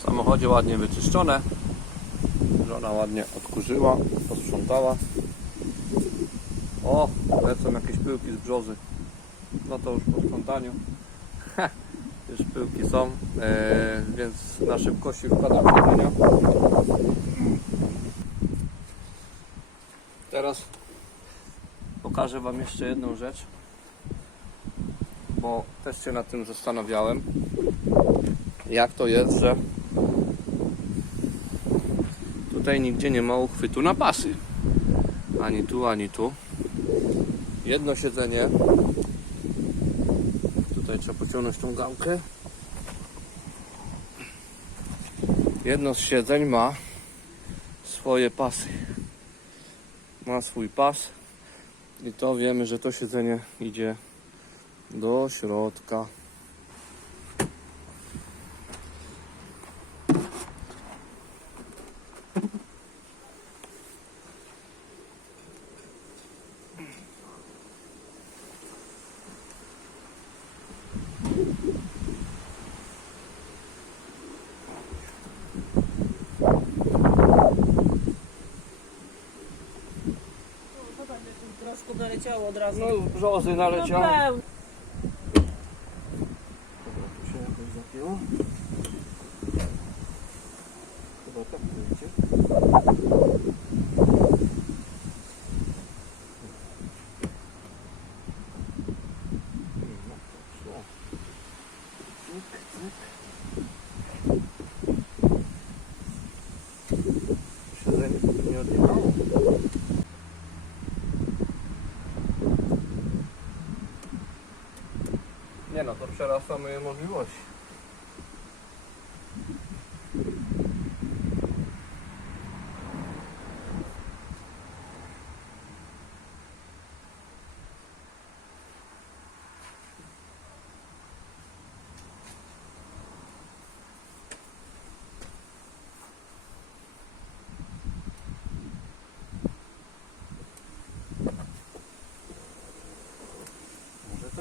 W samochodzie ładnie wyczyszczone. Żona ładnie odkurzyła, posprzątała. O, lecą jakieś pyłki z brzozy. No to już po sprzątaniu. Już pyłki są, e, więc na szybkości wkładam. Teraz pokażę Wam jeszcze jedną rzecz, bo też się nad tym zastanawiałem. Jak to jest, że tutaj nigdzie nie ma uchwytu na pasy. Ani tu, ani tu. Jedno siedzenie. Tutaj trzeba pociągnąć tą gałkę. Jedno z siedzeń ma swoje pasy. Ma swój pas. I to wiemy, że to siedzenie idzie do środka. Doleciało od razu. No brzozy naleciały. pełno. Dobra, tu się jakoś zapięło. Chyba tak wyjdzie. No. Siedzenie nie odjechało. Nie no, to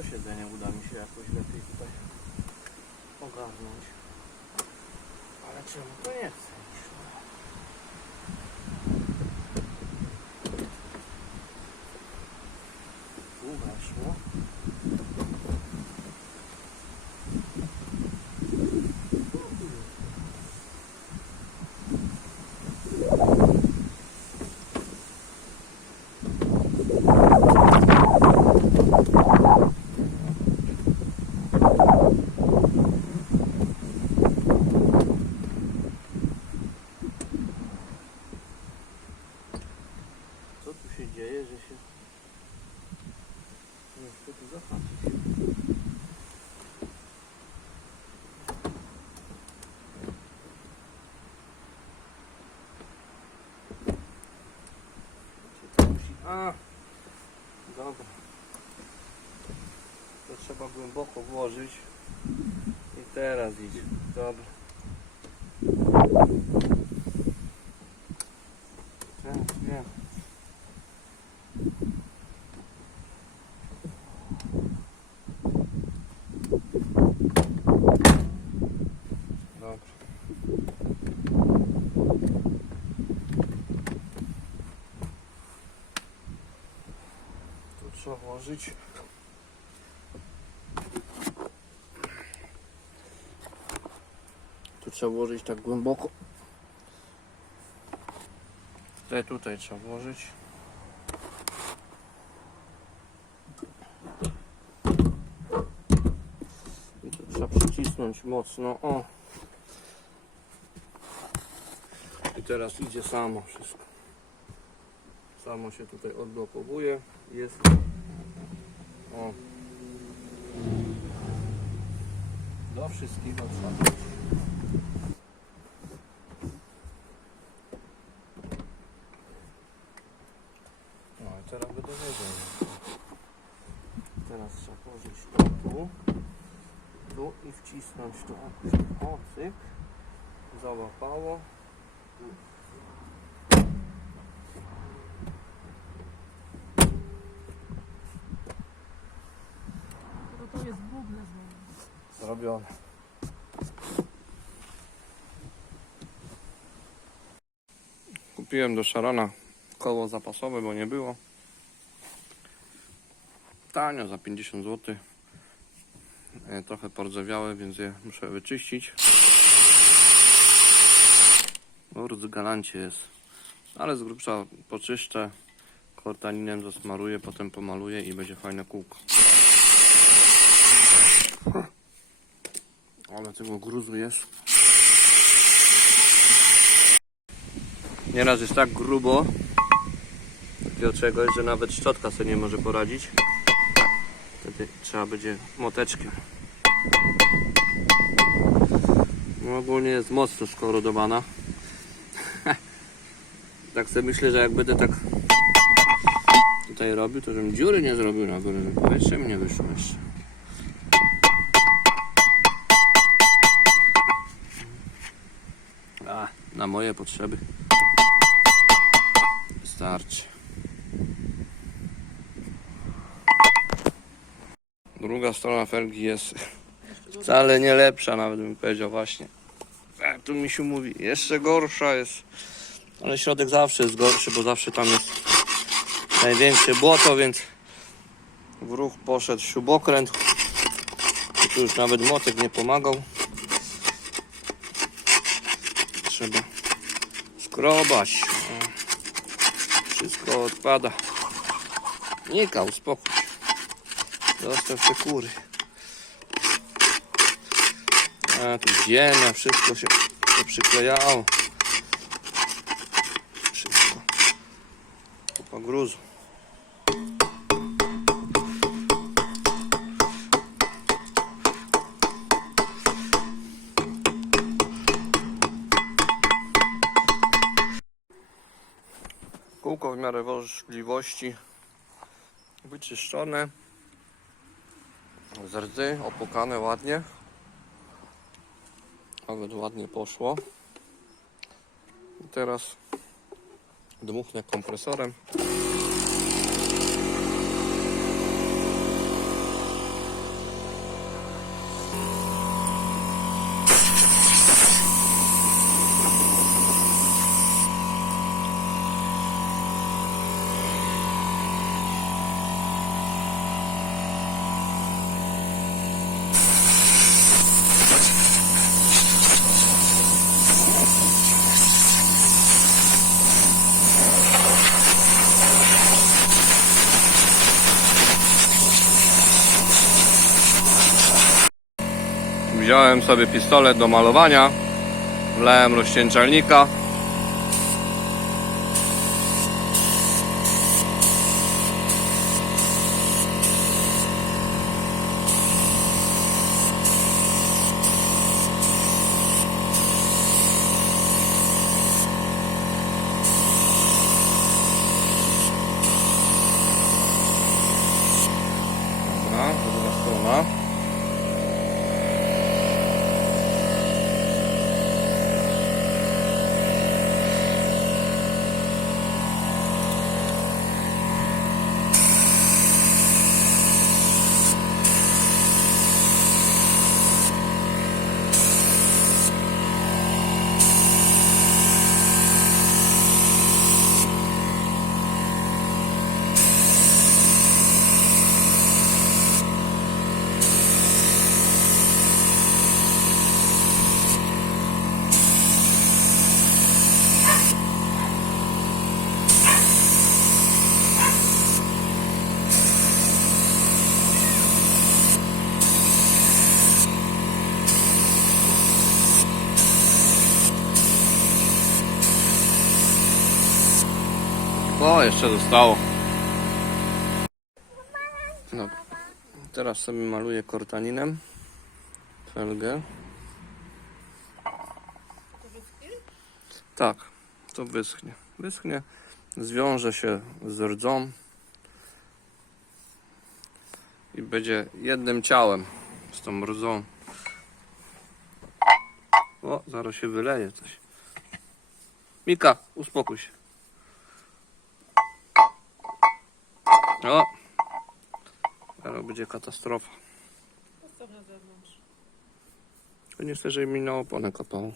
siedzenie uda mi się jakoś lepiej tutaj ogarnąć. Ale czemu to nie chce iść? Tu weszło. Co tu się dzieje, że się... Nie chcę tu zahaczyć. Czy to musi... A! Dobra. To trzeba głęboko włożyć. I teraz idzie. Dobra. Teraz wiem. Dobra. Włożyć. Tu trzeba włożyć tak głęboko. Tutaj, tutaj trzeba włożyć. I tu trzeba przycisnąć mocno. O. I teraz idzie samo wszystko. Samo się tutaj odblokowuje. Jest. O. Do wszystkich odstawów. No i teraz będę wiedział. Teraz trzeba położyć to tu, tu i wcisnąć tu. O, cyk. Załapało. Kupiłem do Szarana koło zapasowe, bo nie było. Tanio, za 50 zł. E, Trochę pordzewiałe, więc je muszę wyczyścić. Bardzo galancie jest. Ale z grubsza poczyszczę. Kortaninem zasmaruję, potem pomaluję i będzie fajne kółko. Ale tego gruzu jest. Nieraz jest tak grubo takiego czegoś, że nawet szczotka sobie nie może poradzić. Wtedy trzeba będzie moteczkiem. No ogólnie jest mocno skorodowana. tak sobie myślę, że jak będę tak tutaj robił, to żebym dziury nie zrobił na górę, żeby powietrze mi nie wyszło jeszcze. Moje potrzeby wystarczy. Druga strona felgi jest wcale nie lepsza, nawet bym powiedział właśnie. Jak tu misiu mówi, jeszcze gorsza jest. Ale środek zawsze jest gorszy, bo zawsze tam jest największe błoto, więc w ruch poszedł śrubokręt. I tu już nawet motek nie pomagał. Trzeba skrobać. Wszystko odpada. Nika, uspokój się. Zostaw te kury. A tu ziemia, wszystko się przyklejało. Wszystko. Kupa gruzu. Miarę możliwości wyczyszczone. Z rdzy opłukane ładnie. Nawet ładnie poszło. I teraz dmuchnę kompresorem. Wziąłem sobie pistolet do malowania. Wlałem rozcieńczalnika. Dobra, druga. O, jeszcze zostało. No. Teraz sobie maluję kortaninem felgę. Tak, to wyschnie. Wyschnie, zwiąże się z rdzą i będzie jednym ciałem z tą rdzą. O, zaraz się wyleje coś. Mika, uspokój się. O! Teraz będzie katastrofa. Zostaw na zewnątrz. Nie chcę, żeby mi na oponę kopało.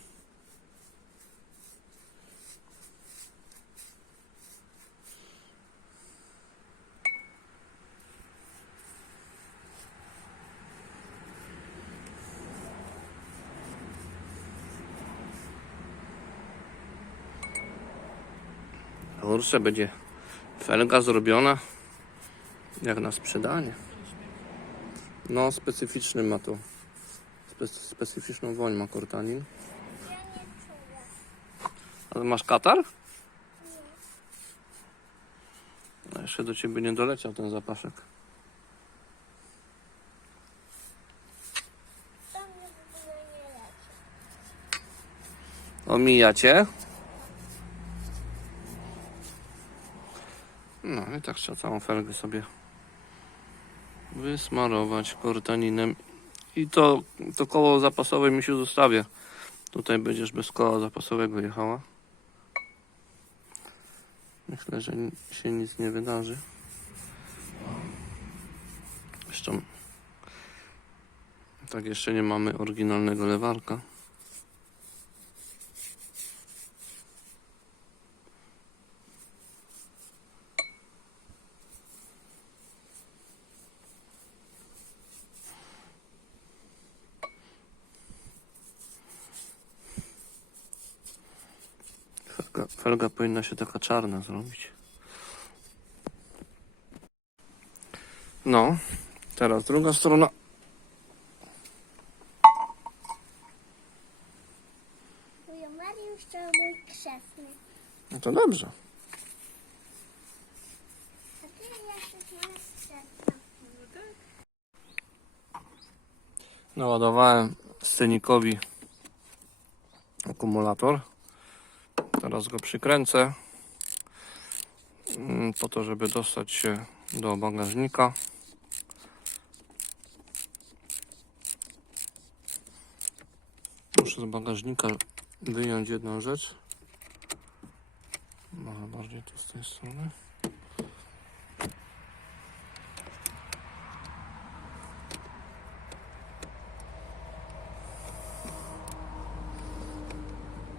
Kurczę, będzie felga zrobiona jak na sprzedanie. No, specyficzny ma to. Spe specyficzną woń ma kortanin. Ale masz katar? No jeszcze do ciebie nie doleciał ten zapaszek. Omija. No i tak trzeba całą felgę sobie wysmarować kortaninem. I to, to koło zapasowe mi się zostawię. Tutaj będziesz bez koła zapasowego jechała. Myślę, że się nic nie wydarzy. Zresztą tak jeszcze nie mamy oryginalnego lewarka. Felga, felga powinna się taka czarna zrobić. No, teraz druga strona. Wujo Mariusz to mój krzesny. No to dobrze. A ty jesteś moja krzesna. Naładowałem scenikowi akumulator. Teraz go przykręcę mm, po to, żeby dostać się do bagażnika. Muszę z bagażnika wyjąć jedną rzecz. Może bardziej tu z tej strony.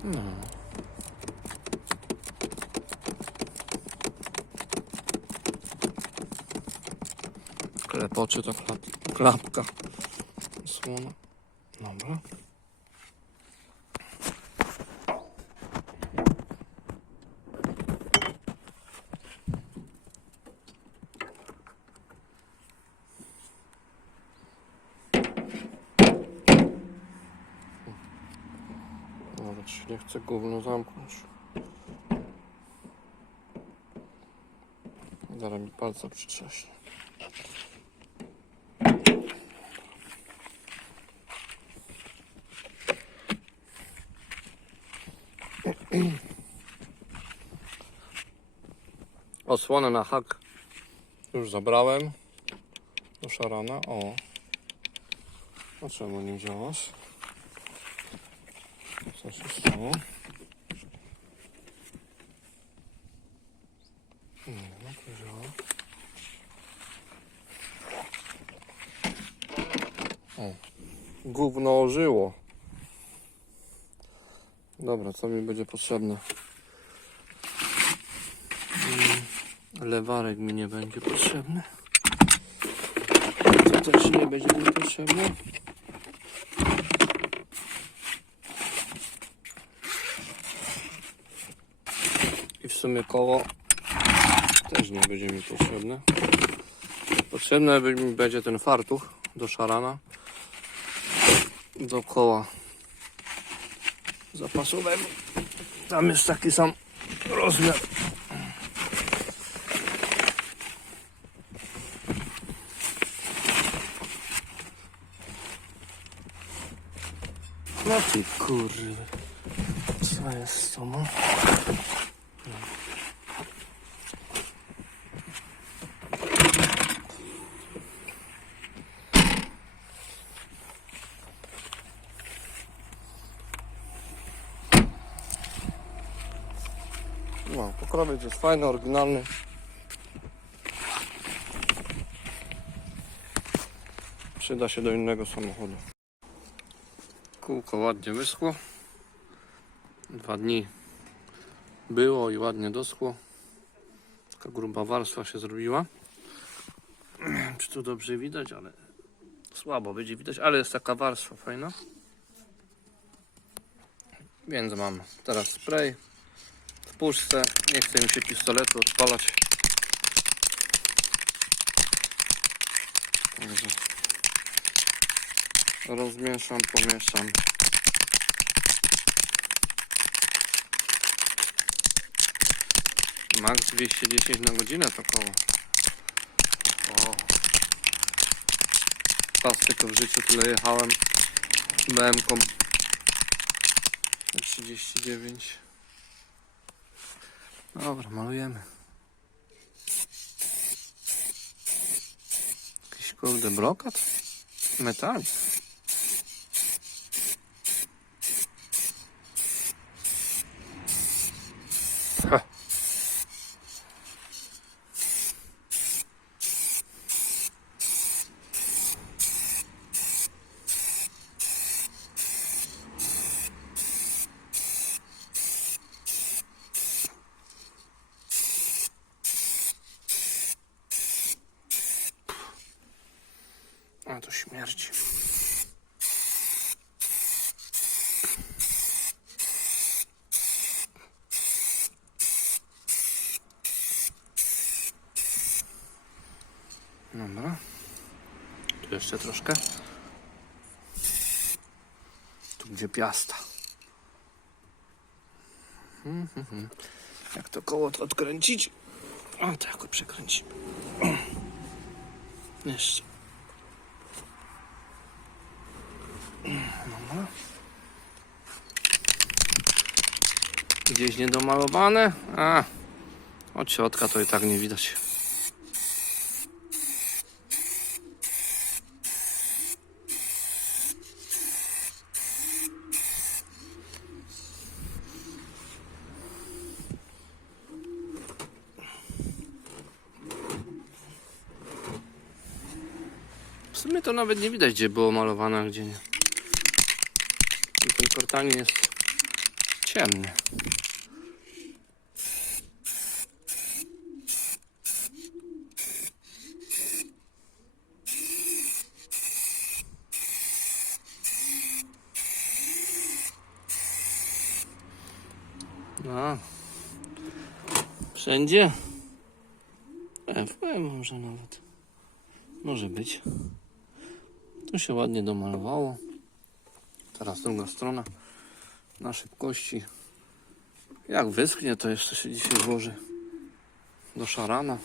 No. Klepoczy ta klap, klapka. Słona. Dobra. Nawet się nie chce gówno zamknąć. Zaraz mi palca przytrzaśnie. Osłonę na hak już zabrałem do szarana. O. A czemu nie wziąłeś? Co się stało? Nie. O, gówno ożyło. Dobra, co mi będzie potrzebne? Lewarek mi nie będzie potrzebny. To też nie będzie mi potrzebne. I w sumie koło też nie będzie mi potrzebne. Potrzebny mi będzie ten fartuch do szarana. Do koła zapasowego. Tam jest taki sam rozmiar. No ty kurde. Co jest z tobą? No, pokrowiec jest fajny, oryginalny. Przyda się do innego samochodu. Kółko ładnie wyschło. Dwa dni było i ładnie doschło. Taka gruba warstwa się zrobiła. Czy tu dobrze widać, ale słabo będzie widać, ale jest taka warstwa fajna. Więc mam teraz spray w puszce. Nie chce mi się pistoletu odpalać. Rozmieszam, pomieszam. Max 210 na godzinę to koło. O. Raz tylko w życiu tyle jechałem BM-ką 39 Dobra, malujemy Jakiś kurde brokat Metali A to śmierci. Dobra. Tu jeszcze troszkę. Tu gdzie piasta. Mhm, mhm. Jak to koło to odkręcić? O, to jako przekręcimy. Jeszcze. Dobra. Gdzieś niedomalowane? A, od środka to i tak nie widać. W sumie to nawet nie widać, gdzie było malowane, a gdzie nie. I ten kortanin jest ciemny. No. Wszędzie? FM może nawet. Może być. Tu się ładnie domalowało. Teraz druga strona na szybkości. Jak wyschnie, to jeszcze się dzisiaj włoży do szarana.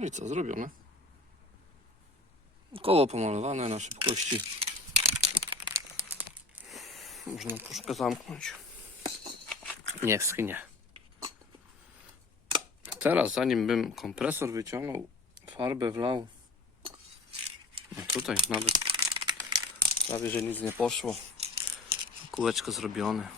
No i co, zrobione. Koło pomalowane na szybkości. Można puszkę zamknąć. Nie wschnie. Teraz, zanim bym kompresor wyciągnął, farbę wlał. No tutaj nawet prawie, że nic nie poszło. Kółeczko zrobione.